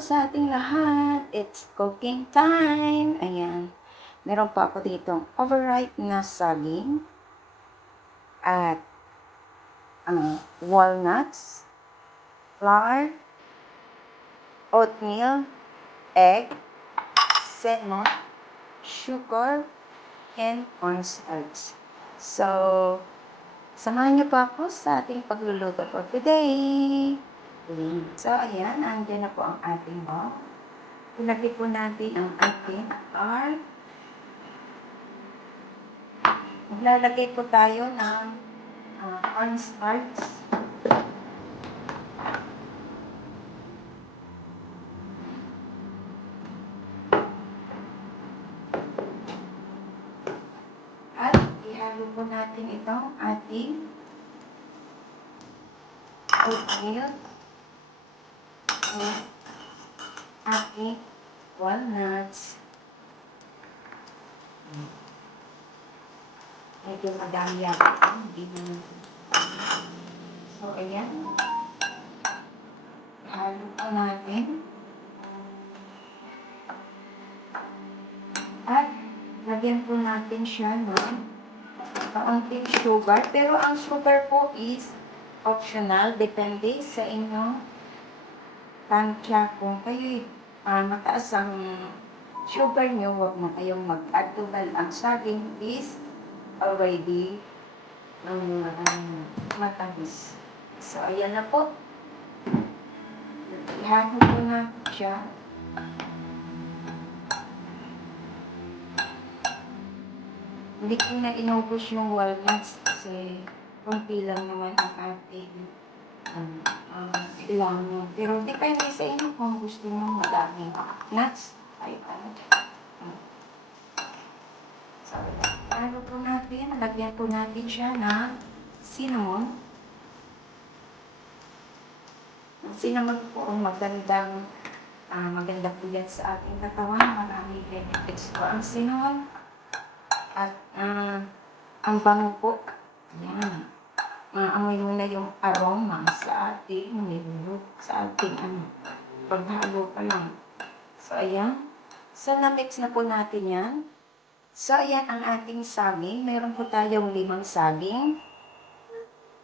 sa ating lahat. It's cooking time. Ayan. Meron pa ako ditong overripe na saging at walnuts, flour, oatmeal, egg, cinnamon, sugar, and cornstarch. So, samahan niyo pa ako sa ating pagluluto for today. So, ayan, andyan na po ang ating bowl. Ilagay po natin ang ating flour. Maglalagay po tayo ng cornstarch. At ihalo po natin itong ating oatmeal. Ating walnuts. Medyo madami yata. Hindi naman. So, ayan. Ihalo po natin. At lagyan po natin siya ng kaunting sugar. Pero ang sugar po is optional. Depende sa inyong tansya. Kung kayo mataas ang sugar nyo, huwag na kayong mag-add to dahil ang saging is already matamis. So, ayan na po. Ihalo po na siya. Hindi ko na inubos yung walnuts kasi kunti lang naman ang ating ilang. Pero depende sa inyo kung gusto nyo madaming nuts. So, ano po natin? Lagyan po natin siya ng cinnamon. Ang cinnamon po maganda po yan sa ating katawan. Maraming benefits po ang cinnamon. At ang bango po. Yan. Maamoy mo na yung aroma sa ating nilulog, sa ating paghalo pa lang. So, ayan. So, na-mix na po natin yan. So, ayan ang ating saging. Meron po tayong 5 saging.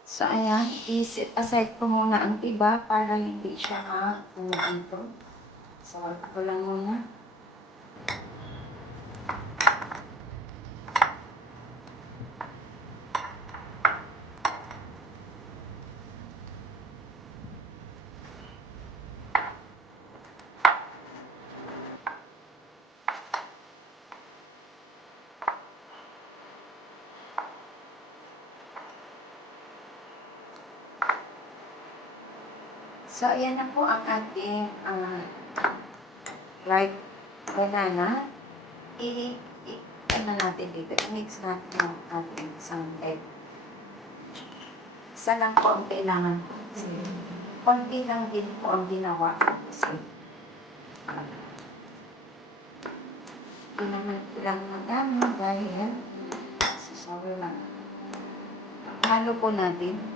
So, ayan. I-set aside ko muna ang iba para hindi siya dito. So, wala ko lang muna. So, ayan na po ang ating ripe banana. Ano natin dito? I-mix natin ang ating isang egg. Isa lang po ang kailangan po. Konti lang din po ang ginawa. Kasi, hindi naman lang madami dahil sasabi lang. Halo po natin.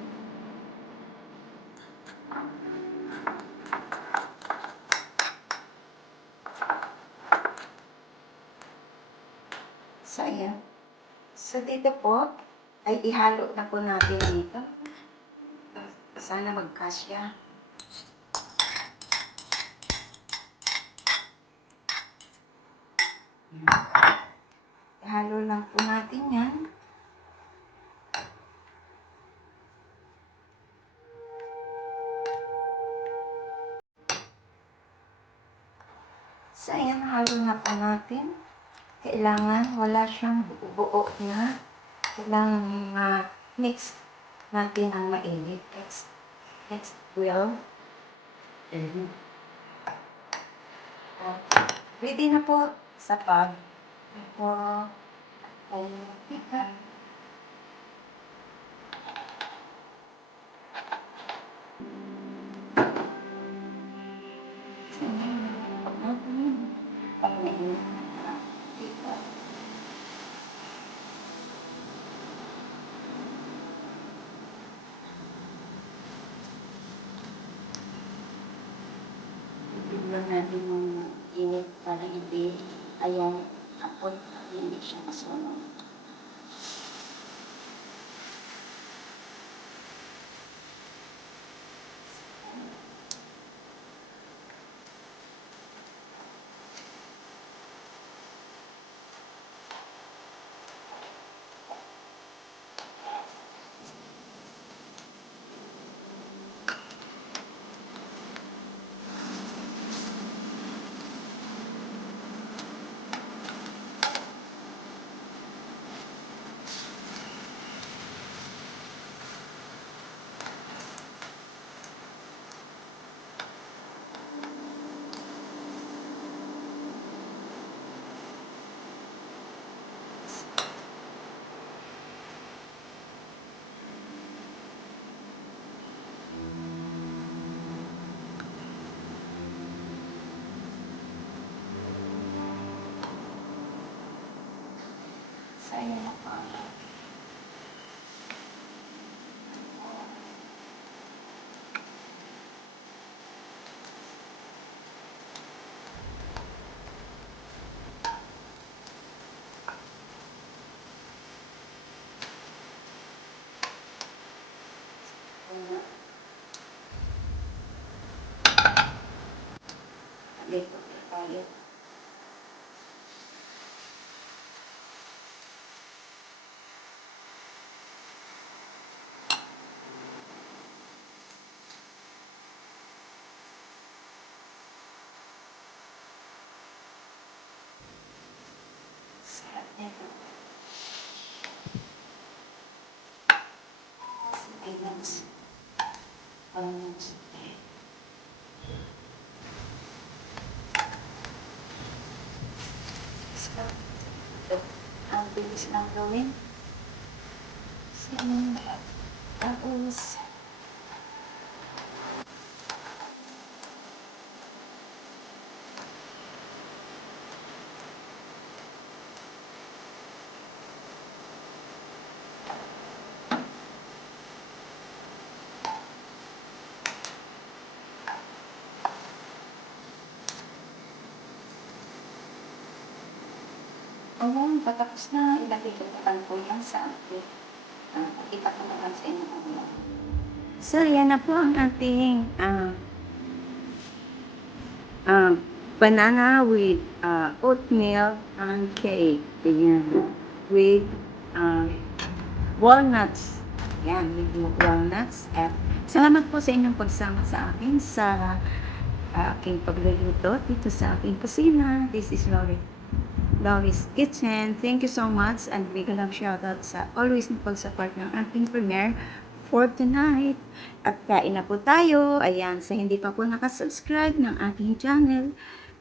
So, ayan. So, dito po, ay ihalo na po natin dito. Sana magkasya. Ihalo lang po natin yan. So, ayan, halo na po natin. Kailangan wala siyang buo na. Kailangan mix natin ang mainit. Next will. Ready na po sa pag. hindi, ayan, apoy, hindi siya masunog. So, ayan na po. Dito tayo. Sarap nito. Items. Onions. So, ito. Ang bilis lang gawin. Tapos, ayan, patapos na. Ilagay ko po yan sa akin. Pakita ko naman sa inyo. So, yan na po ang ating banana with oatmeal and cake. Ayan. With walnuts. Ayan, with walnuts. At salamat po sa inyong pagsama sa akin sa aking pagluluto dito sa aking kusina. This is Lori's Kitchen. Thank you so much and big love shoutout sa always na pag-support ng aking premiere for tonight. At kain na po tayo. Ayan, sa hindi pa po nakasubscribe ng aking channel,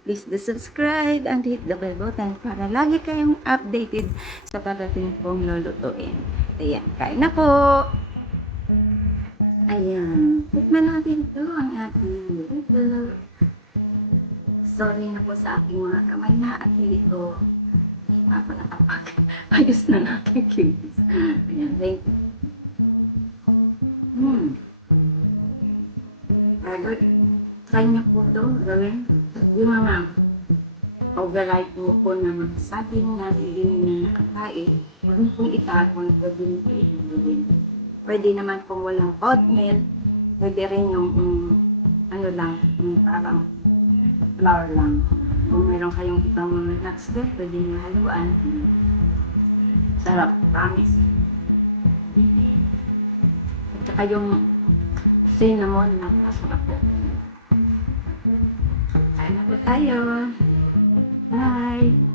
please subscribe and hit the bell button para lagi kayong updated sa pagdating kong lulutuin. Ayan, kain na po! Ayan, tikman natin ito ang ating luto. Sorry na po sa aking mga kamay na at hindi ko ako nakapag-ayos ng aking kilis. Ayan, thank you. Good. Try niyo po ito gawin. Yung mga override po ng saging na hindi na nakakain. Huwag pong itapon, pwede nyo po inulit. Pwede naman kung walang oatmeal, pwede rin yung ano lang, yung parang flour lang. Kung meron kayong ibang mga nuts doon, pwede nyo haluan. Sarap, promise. At saka yung cinnamon, napakasarap po. Kain na po tayo. Bye!